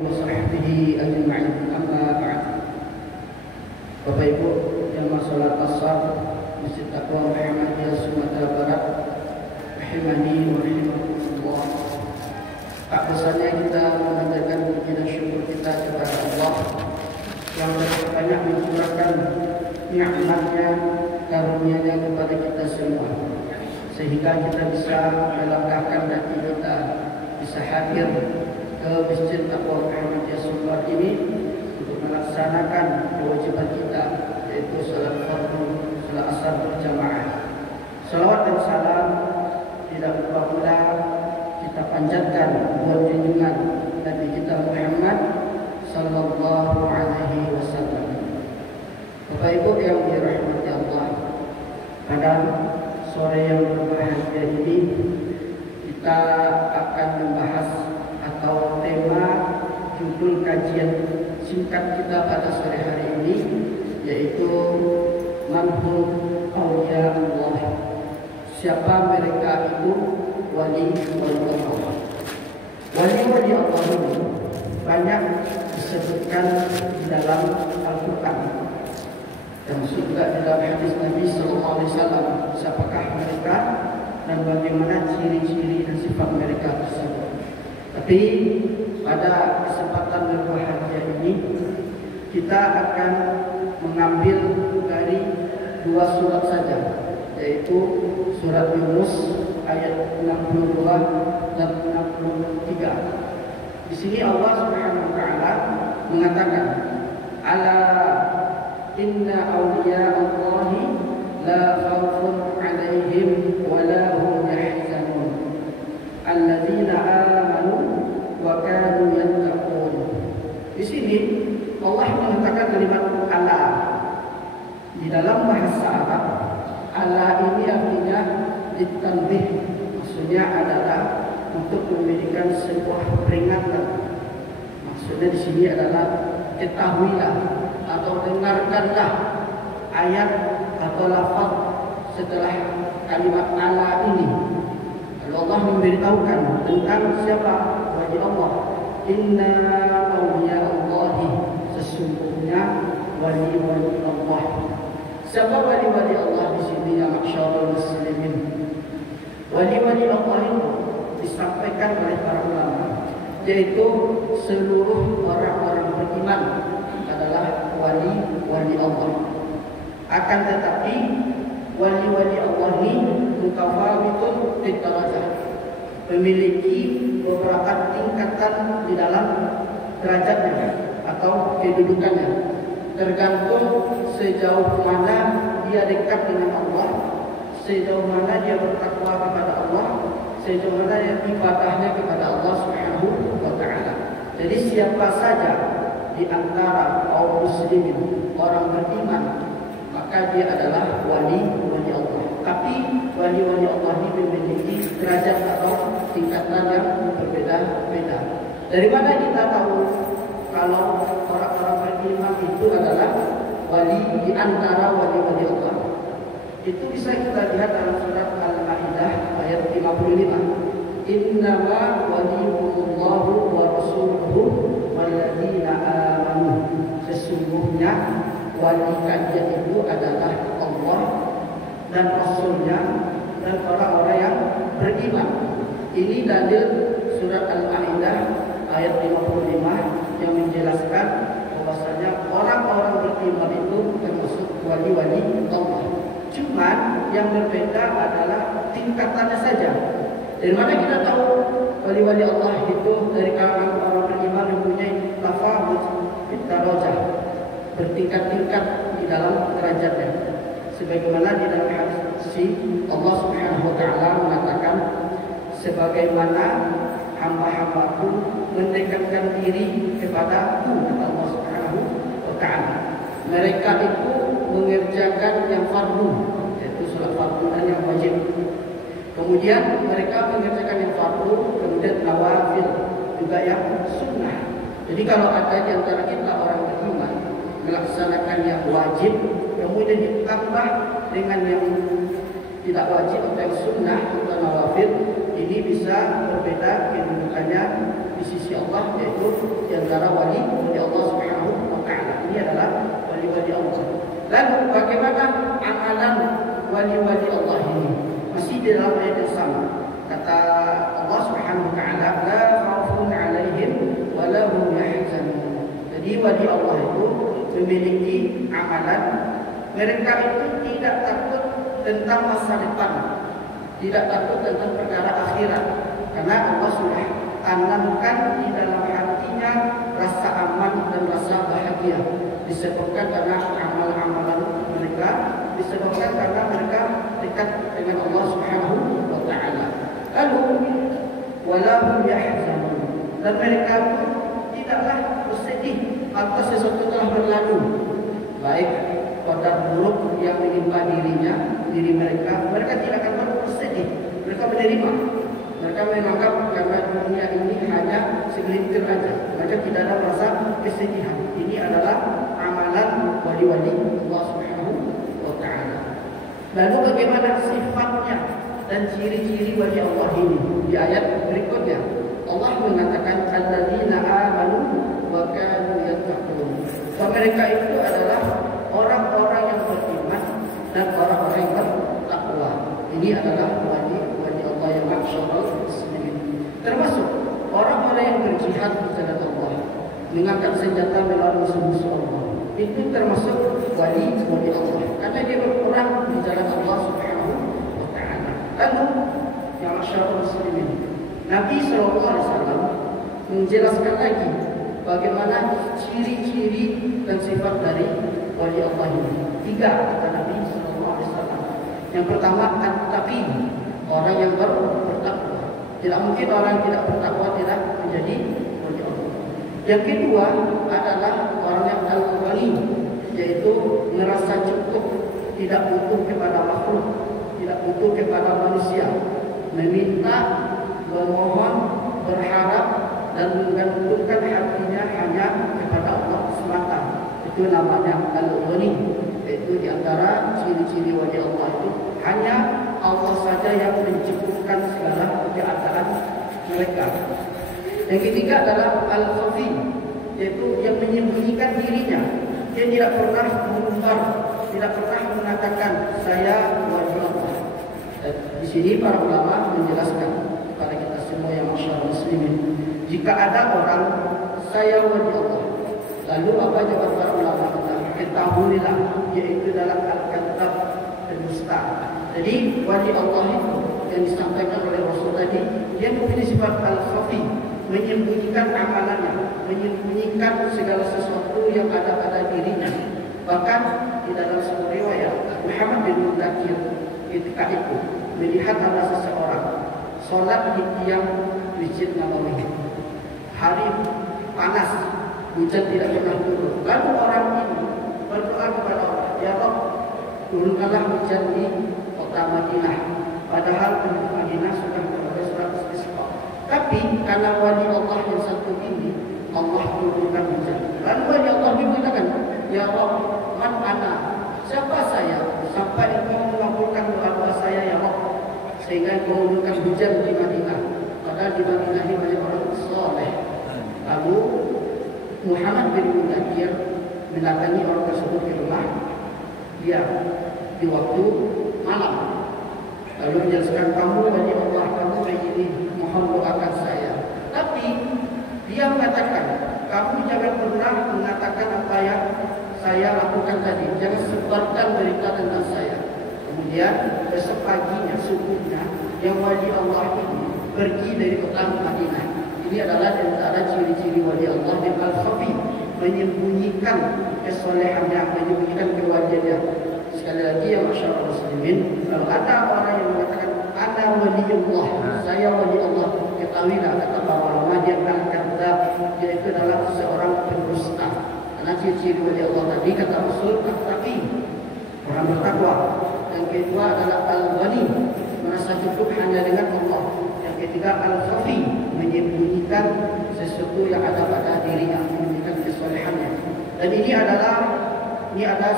Wasahbihi ajma'in, amma ba'd. Bapak Ibu jamaah salat asar Masjid Taqwa Muhammadiyah Sumatera Barat, rahimani wa rahimakumullah. Tak pesannya kita mengajarkan puji dan syukur kita kepada Allah yang banyak mencurahkan nikmat-Nya, karunia-Nya kepada kita semua, sehingga kita bisa melangkahkan kaki kita, bisa hadir ke Masjid Taqwa Muhammadiyah Sumatera ini untuk melaksanakan kewajiban kita, yaitu salat fardu, salat asar berjamaah. Salawat dan salam tidak lupa pula kita panjatkan buat junjungan Nabi kita Muhammad sallallahu alaihi wasallam. Bapak Ibu yang dirahmati Allah, pada sore yang berbahagia ini kita akan membahas atau tema judul kajian singkat kita pada sore hari ini, yaitu manhum awliya Allah. Siapa mereka itu wali-wali Allah. Wali-wali Allah ini banyak disebutkan di dalam Al-Quran dan juga di dalam hadis Nabi SAW. Siapakah mereka dan bagaimana ciri-ciri dan sifat mereka tersebut. Tapi pada kesempatan berbahagia ini kita akan mengambil dari dua surat saja, yaitu surat Yunus ayat 62 dan 63. Di sini Allah Subhanahu wa taala mengatakan, "Ala inna awliya Allahi la khaufun 'alaihim wa la hum yahzanun alladzina amanu wa kanu yattaqun." Di sini Allah mengatakan kalimat ala. Di dalam bahasa Arab, ala ini artinya ditanbih. Maksudnya adalah untuk memberikan sebuah peringatan. Maksudnya di sini adalah ketahuilah atau dengarkanlah ayat atau lafaz setelah kalimat ala ini. Lalu Allah memberitahukan tentang siapa wali Allah. Inna awliya Allahi, sesungguhnya wali-wali Allah. Siapa wali-wali Allah di sini ya masyaallah muslimin? Wali-wali Allah itu disampaikan oleh para ulama, yaitu seluruh orang-orang beriman adalah wali-wali Allah. Akan tetapi wali-wali Allah ini mutafawitun fi darajah, memiliki beberapa tingkatan di dalam derajatnya atau kedudukannya, tergantung sejauh mana dia dekat dengan Allah, sejauh mana dia bertakwa kepada Allah, sejauh mana dia ibadahnya kepada Allah Subhanahu wa taala. Jadi siapa saja di antara kaum muslimin, orang beriman, maka dia adalah wali-wali Allah. Tapi wali-wali Allah ini memiliki derajat atau tingkatan yang berbeda-beda. Dari mana kita tahu kalau orang-orang beriman itu adalah wali di antara wali-wali Allah? Itu bisa kita lihat dalam surat Al-Maidah ayat 55. Innama waliyullahu wa rasuluhu walladzina amanu. Sesungguhnya wali kalian itu adalah Allah dan Rasulnya dan orang-orang yang beriman. Ini dalil surat Al-Maidah ayat 55 yang menjelaskan bahwasanya orang-orang beriman itu termasuk wali-wali Allah. Cuman yang berbeda adalah tingkatannya saja. Dari mana kita tahu wali-wali Allah itu dari kalangan orang beriman mempunyai tafawut darajah, bertingkat-tingkat di dalam derajatnya. Sebagaimana di dalam hadis Allah Subhanahu wa taala mengatakan, sebagaimana hamba-hambaku mendekatkan diri kepadaku, kata Allah Subhanahu wa taala, mereka itu mengerjakan yang fardu, yaitu salat fardu dan yang wajib. Kemudian mereka mengerjakan yang fardu, kemudian nawafil, juga yang sunnah. Jadi kalau ada di antara kita orang beriman melaksanakan yang wajib, kemudian ditambah dengan yang tidak wajib atau yang sunnah atau nawafil, ini bisa berbeda kedudukannya di sisi Allah Allah, yaitu di antara wali Allah Subhanahu wa taala. Ini adalah wali-wali Allah. Lalu bagaimana amalan wali-wali Allah ini? Masih di dalam ayat yang sama. Kata Allah Subhanahu wa taala, la khaufun 'alaihim wa la hum yahzanun. Jadi wali Allah itu memiliki amalan, mereka itu tidak takut tentang masa depan, tidak takut tentang perkara akhirat, karena Allah sudah tanamkan di dalam hatinya rasa aman dan rasa bahagia, disebabkan karena amal-amalan mereka, disebabkan karena mereka dekat dengan Allah Subhanahu wa taala. Lalu walahum yahzanun, dan mereka tidaklah bersedih atas sesuatu telah berlalu, baik qadar buruk yang menimpa diri mereka tidak akan bersedih, mereka menerima. Mereka menganggap karena dunia ini hanya segelintir aja, mereka tidak ada rasa kesedihan. Ini adalah amalan wali-wali Allah Subhanahu wa taala. Lalu bagaimana sifatnya dan ciri-ciri wali Allah ini? Di ayat berikutnya Allah mengatakan alladzina amanu wa kanu yattaqun. Mereka itu adalah orang-orang yang beriman dan orang-orang yang bertakwa. Ini adalah wali Allah yang masyaallah muslimin. Termasuk orang-orang yang berjihad di jalan Allah, mengangkat senjata melawan musuh-musuh Allah. Itu termasuk wali Allah, karena dia berperang di jalan Allah Subhanahu wa taala. Lalu yang masyaallah muslimin, Nabi SAW menjelaskan lagi bagaimana ciri-ciri dan sifat dari wali Allah ini. 3 kata Nabi SAW. Yang pertama at-taqi, orang yang bertakwa. Tidak mungkin orang yang tidak bertakwa tidak menjadi wali Allah. Yang kedua adalah orang yang al-ghani, yaitu merasa cukup, tidak butuh kepada makhluk, tidak butuh kepada manusia, meminta, memohon, berharap dan menggantungkan hatinya hanya kepada Allah semata. Itu namanya al-ghani. Itu diantara ciri-ciri wali Allah itu hanya Allah saja yang mencukupkan segala keadaan mereka. Yang ketiga adalah al-khafi, yaitu yang menyembunyikan dirinya. Dia tidak pernah mengumbar, tidak pernah mengatakan saya wali Allah. Di sini para ulama menjelaskan kepada kita semua yang masyaallah muslimin, jika ada orang saya wali Allah, lalu apa jawab para ulama? Ketahuilah, yaitu dalam al-kitab pendusta. Jadi wali Allah itu yang disampaikan oleh Rasul tadi, dia memiliki sifat al-khafi, menyembunyikan amalannya, menyembunyikan segala sesuatu yang ada pada dirinya. Bahkan di dalam sebuah riwayat, Muhammad bin Mudakir ketika itu melihat ada seseorang sholat di tiang Masjid Nabawi. Hari panas, hujan tidak pernah turun. Lalu orang ini berdoa kepada Allah, ya Rabb, turunkanlah hujan di kota Madinah. Padahal penduduk Madinah sudah berada 100 isqa. Tapi karena wali Allah yang satu ini, Allah turunkan hujan. Lalu wali Allah mengatakan, ya Rabb, man ana, siapa saya sampai engkau mengabulkan doa saya ya Rabb, sehingga engkau menurunkan hujan di Madinah. Padahal di Madinah ini banyak orang soleh. Lalu Muhammad bin Mudakir mendatangi orang tersebut di rumah dia di waktu malam, lalu menjelaskan, kamu wali Allah, kamu begini, mohon doakan saya. Tapi dia mengatakan, kamu jangan pernah mengatakan apa yang saya lakukan tadi, jangan sebarkan berita tentang saya. Kemudian besok paginya, subuhnya, yang wali Allah ini pergi dari kota Madinah. Ini adalah antara ciri-ciri wali Allah yang al-khafi, menyembunyikan kesolehannya, menyembunyikan kewaliannya. Sekali lagi ya masyaallah muslimin, kalau ada orang yang mengatakan ana waliullah, saya wali Allah, ketahuilah kata para ulama dia kata dia itu adalah seorang pendusta. Karena ciri-ciri wali Allah tadi kata Rasul at-taqi, orang bertakwa. Yang kedua adalah al-ghani, merasa cukup hanya dengan Allah. Yang ketiga al-khafi, menyembunyikan sesuatu yang ada pada dirinya, menyembunyikan kesolehannya. Dan ini adalah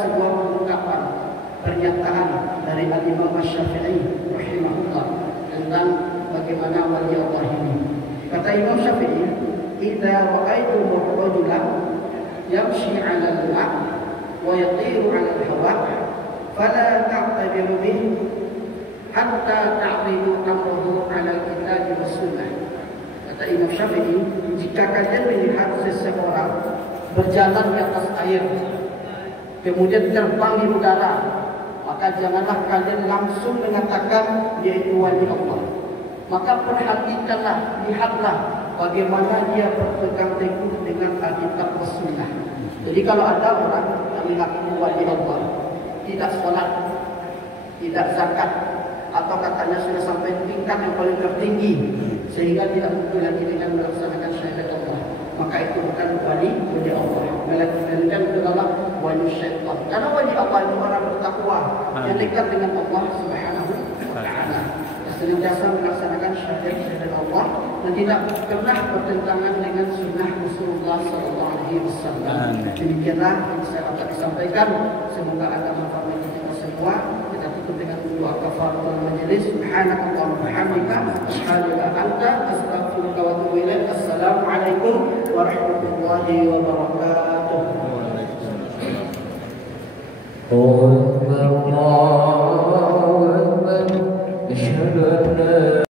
sebuah ungkapan pernyataan dari Imam Syafi'i rahimahullah tentang bagaimana wali Allah ini. Kata Imam Syafi'i, idza ra'aitumur rajulan yamshi 'alal ma' wa yatiru 'alal hawa fala ta'tabiru bihi hatta ta'ridu amruhu 'alal kitabi was sunnah. Kata Imam Syafi'i, jika kalian melihat seseorang berjalan di atas air kemudian terbang di udara, maka janganlah kalian langsung mengatakan yaitu wali Allah. Maka perhatikanlah, lihatlah bagaimana dia berpegang teguh dengan Alkitab dan Sunnah. Jadi kalau ada orang yang mengaku wali Allah, tidak sholat, tidak zakat, atau katanya sudah sampai tingkat yang paling tertinggi sehingga tidak mungkin lagi dengan melaksanakan syahadat Allah, maka itu bukan wali Allah, melainkan itu adalah wali syaitan. Karena wali Allah itu orang bertakwa yang dekat dengan Allah Subhanahu wa Ta'ala, senantiasa melaksanakan syahadat Allah dan tidak pernah bertentangan dengan sunnah Rasulullah Sallallahu Alaihi Wasallam. Demikianlah yang saya dapat disampaikan. Semoga ada manfaat bagi kita semua. Kita tutup dengan doa kafaratul majelis. Subhanakallahumma wa bihamdika asyhadu an la ilaha illa anta astaghfiruka wa atubu ilaik. Assalamualaikum warahmatullahi wabarakatuh. Allah Akbar. Asyhadu an la